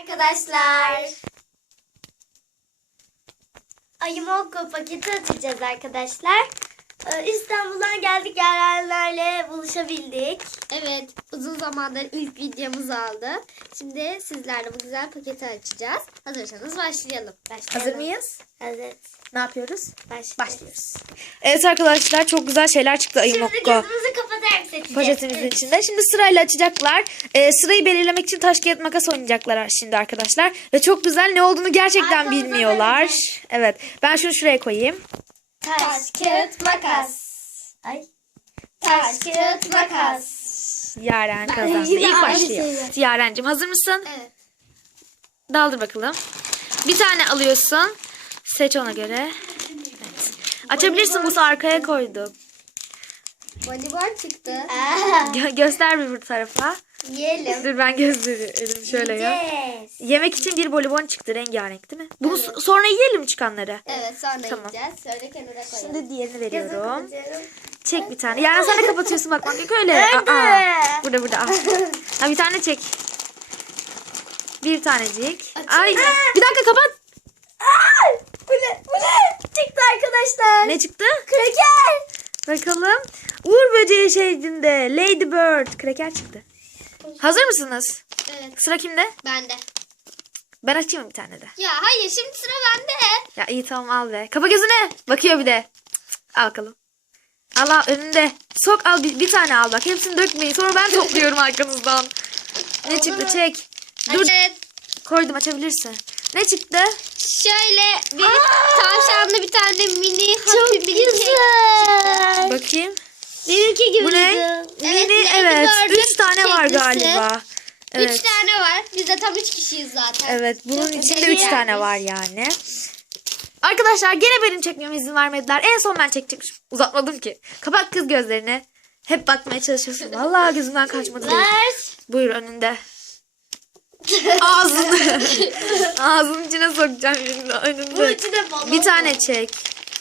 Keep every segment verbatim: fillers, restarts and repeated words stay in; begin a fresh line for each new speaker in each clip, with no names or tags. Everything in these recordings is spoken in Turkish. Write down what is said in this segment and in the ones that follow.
Arkadaşlar. Ayımoko paketi atacağız arkadaşlar. Ee, İstanbul'dan geldik, yerlerle buluşabildik.
Evet, uzun zamandır ilk videomuzu aldı. Şimdi sizlerle bu güzel paketi açacağız. Hazırsanız başlayalım.
Başlayalım.
Hazır mıyız?
Hazır.
Ne yapıyoruz?
Başlıyoruz.
Başlıyoruz. Evet arkadaşlar, çok güzel şeyler çıktı
Şimdi
Ayımokko
gözümüzü kapatarak seçeceğiz.
poşetimizin
Evet.
içinde. Şimdi sırayla açacaklar. Ee, sırayı belirlemek için taş kağıt makas oynayacaklar şimdi arkadaşlar. Ve çok güzel, ne olduğunu gerçekten
Arkamızda
bilmiyorlar.
böyle.
Evet, ben şunu şuraya koyayım.
Taş, kağıt, makas. Ay. Taş, kağıt, makas.
Yaren
Ben
kazandı.
yine
İlk
aynı
başlıyor.
şeyi.
Yarencim, hazır mısın?
Evet.
Daldır bakalım. Bir tane alıyorsun. Seç ona göre. Evet. Açabilirsin, bu arkaya koyduk.
Voleybol çıktı.
Aa,
Gö- göster bir bu tarafa.
yiyelim.
Dur ben gösteririm şöyle ya.
Yiyeceğiz.
Yemek için bir bolibon çıktı, rengarenk değil mi? Bunu so- sonra yiyelim çıkanları.
Evet, sonra
Tamam.
yiyeceğiz. Şöyle kenara koyalım.
Şimdi diğerini
Gözümü
veriyorum.
kapatıyorum.
Çek bir tane. Yani sen de kapatıyorsun, bak bak öyle.
Nerede?
Aa, burada burada. Al. Ha, bir tane çek. Bir tanecik. Ay, bir dakika kapat.
Aa, bu ne? Bu ne? Çıktı arkadaşlar.
Ne çıktı?
Kraker.
Bakalım. Uğur böceği şeklinde Lady Bird kraker çıktı. Hazır mısınız?
Evet,
Sıra kimde?
bende.
Ben açayım bir tane de.
Ya hayır, şimdi sıra bende.
Ya iyi, tamam, al be. Kapa gözüne. Bakıyor bir de. Al bakalım. Al al, önünde. Sok, al bir, bir tane al bak. Hepsini dökmeyin. Sonra ben topluyorum arkanızdan. Ne
Oldu
çıktı?
mu?
Çek. Dur.
Evet,
Koydum, açabilirsin. Ne çıktı?
şöyle bir tavşanlı bir tane mini
Çok
happy mini cake.
güzel.
Bakayım.
Benimki gibi.
Bu ne?
duydum.
Evet,
Mini,
Lady
evet.
Bird'ün
Üç tane var
teklisi.
galiba. Evet.
Üç tane var. Biz de tam üç kişiyiz zaten.
Evet, bunun
Çok
içinde
güzel
üç tane
gelmiş.
var yani. Arkadaşlar gene benim çekmeme izin vermediler. En son ben çekecekmişim. Uzatmadım ki. Kapat kız gözlerini. Hep bakmaya çalışıyorsun. Vallahi gözümden kaçmadı değil.
Ver.
Buyur, önünde. Ağzını. Ağzının içine sokacağım şimdi,
Bu
önünde.
içine balon
Bir tane
var.
çek.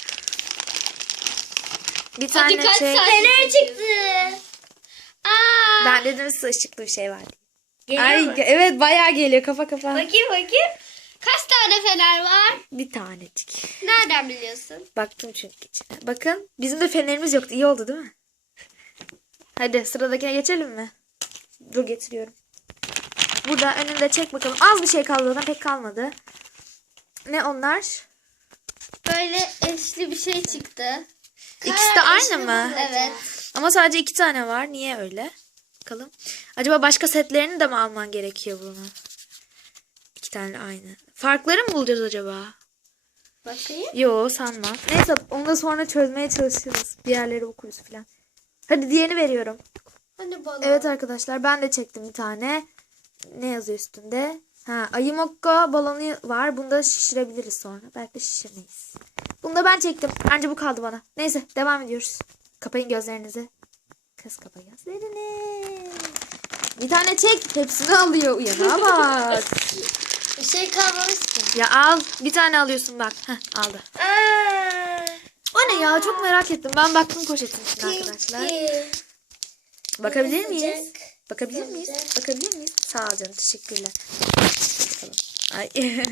Bir
Hadi
tane
kaç
çek.
saat-
Fener çıktı.
Aa,
Ben dedim size ışıklı bir şey var diye.
Geliyor
Ay,
mu?
evet bayağı geliyor, kafa kafa.
Bakayım bakayım.
kaç tane fener var?
Bir tanecik.
Nereden biliyorsun?
Baktım çünkü içine. Bakın, bizim de fenerimiz yoktu. İyi oldu değil mi? Hadi sıradakine geçelim mi? Dur, getiriyorum. Burada önünde çek bakalım. Az bir şey kaldı, zaten pek kalmadı. Ne onlar?
Böyle eşli bir şey çıktı.
İkisi de aynı mı?
Evet.
Ama sadece iki tane var. Niye öyle? Bakalım. Acaba başka setlerini de mi alman gerekiyor bunu? İki tane aynı. Farkları mı bulacağız acaba?
Bakayım.
Yo, sanmam. Neyse, onu da sonra çözmeye çalışırız. Bir yerleri okuruz falan. Hadi diğerini veriyorum.
Hani balon.
Evet arkadaşlar, ben de çektim bir tane. Ne yazıyor üstünde? Ha, Ayımokko balonu var. Bunu da şişirebiliriz sonra. Belki de şişirmeyiz. Bunu da ben çektim. Anca bu kaldı bana. Neyse, devam ediyoruz. Kapayın gözlerinizi. Kız, kapa gözlerini. Bir tane çek. Hepsini alıyor. Uyana bak.
Bir şey kalmamış ki.
Ya al. Bir tane alıyorsun bak. Heh, aldı.
Aa,
O ne ya? Çok merak ettim. Ben baktım poşetin içine arkadaşlar.
pinky.
Bakabilir miyiz?
Sıcak.
Bakabilir miyiz?
Sıcak.
Bakabilir miyiz? Sağ ol canım. Teşekkürler. Bakalım. Ay.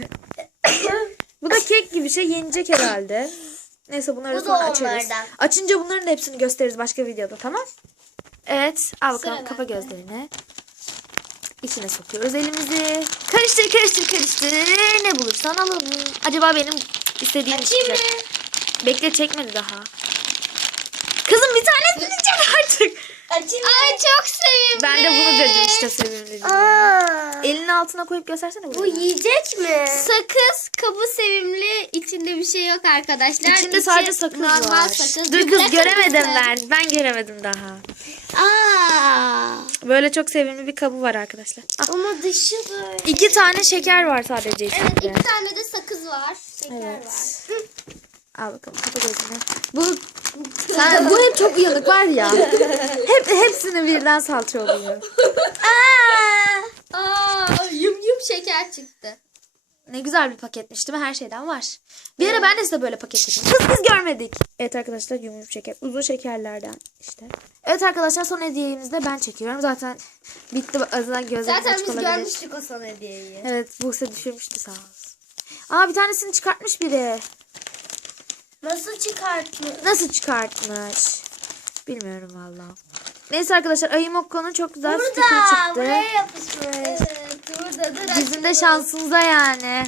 Bu da kek gibi şey, yenecek herhalde. Neyse, bunları
Bu da
sonra açarız.
onlardan.
Açınca bunların da hepsini gösteririz başka videoda, tamam? Evet. Al bakalım.
Sıra
Kapa
bende.
gözlerini. İçine sokuyoruz elimizi. Karıştır karıştır karıştır. Ne bulursan alalım. Acaba benim istediğim
Açayım mı?
çıkacak. Bekle, çekmedi daha. Kızım, bir tanesini çek artık.
Açayım mı?
Ay, çok sevimli.
Ben de bunu dedim işte, sevimli diye.
Aa,
Elinin altına koyup göstersene.
bu
buraya.
yiyecek mi?
Sakız kabı sevimli. İçinde bir şey yok arkadaşlar.
İçinde
İçi
sadece sakız
normal
var.
sakız.
Dur
Bir
kız,
de
göremedim
sakızı.
ben. Ben göremedim daha.
Aa,
Böyle çok sevimli bir kabı var arkadaşlar. Al.
ama dışı böyle.
İki tane şeker var sadece
Evet,
içinde.
iki tane de sakız var. Şeker
Evet.
var.
Al bakalım, kapa gözünü. Bu sen, bu hep çok uyanık var ya. Hep hepsini birden salça oluyor.
Aa,
Aa, yum yum şeker çıktı.
Ne güzel bir paketmiş değil mi? Her şeyden var. Bir ara ben de size böyle paket çektim. Kız biz görmedik. Evet arkadaşlar yumruk şeker. Uzun şekerlerden işte. Evet arkadaşlar son hediyemizi de ben çekiyorum. Zaten bitti. Azından gözlerim
Zaten
açık
biz
olabilir.
görmüştük o son hediyeyi.
Evet Buse düşürmüştü sağ olsun. Aa bir tanesini çıkartmış biri.
Nasıl çıkartmış?
Nasıl çıkartmış? Bilmiyorum vallahi. Neyse arkadaşlar Ayımokko'nun çok güzel sticker
Burada.
çıktı.
Buraya yapışmış.
Evet, buradadır.
Bizim de şansımıza yani.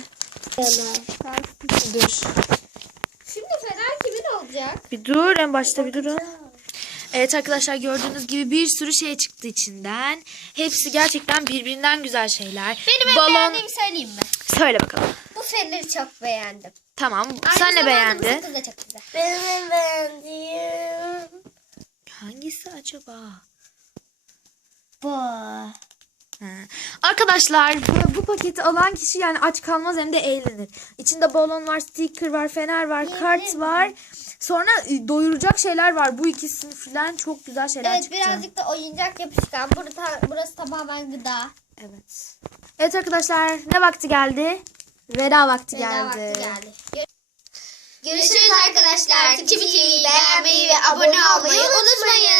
Dur.
Şimdi Fener kimin olacak?
Bir dur en başta bir durun. Evet arkadaşlar gördüğünüz gibi bir sürü şey çıktı içinden. Hepsi gerçekten birbirinden güzel şeyler.
Benim en
Balon...
beğendiğimi söyleyeyim mi?
Söyle bakalım.
Bu Fener'i çok beğendim.
Tamam.
Aynı
Sen ne
zamanda
beğendin?
Bu sakız da çok güzel.
Benim en beğendiğim
Hangisi acaba?
bu.
Ha. Arkadaşlar bu, bu paketi alan kişi yani aç kalmaz hem de eğlenir. İçinde balon var, sticker var, fener var, kart var. Sonra e, doyuracak şeyler var. Bu ikisini falan çok güzel şeyler
Evet
çıktı.
birazcık da oyuncak yapışkan. Burası, burası tamamen gıda.
Evet. Evet arkadaşlar ne vakti geldi? Veda vakti
Veda
geldi.
vakti geldi. Gör- Görüşürüz arkadaşlar. Tiki beğenmeyi ve abone olmayı unutmayın.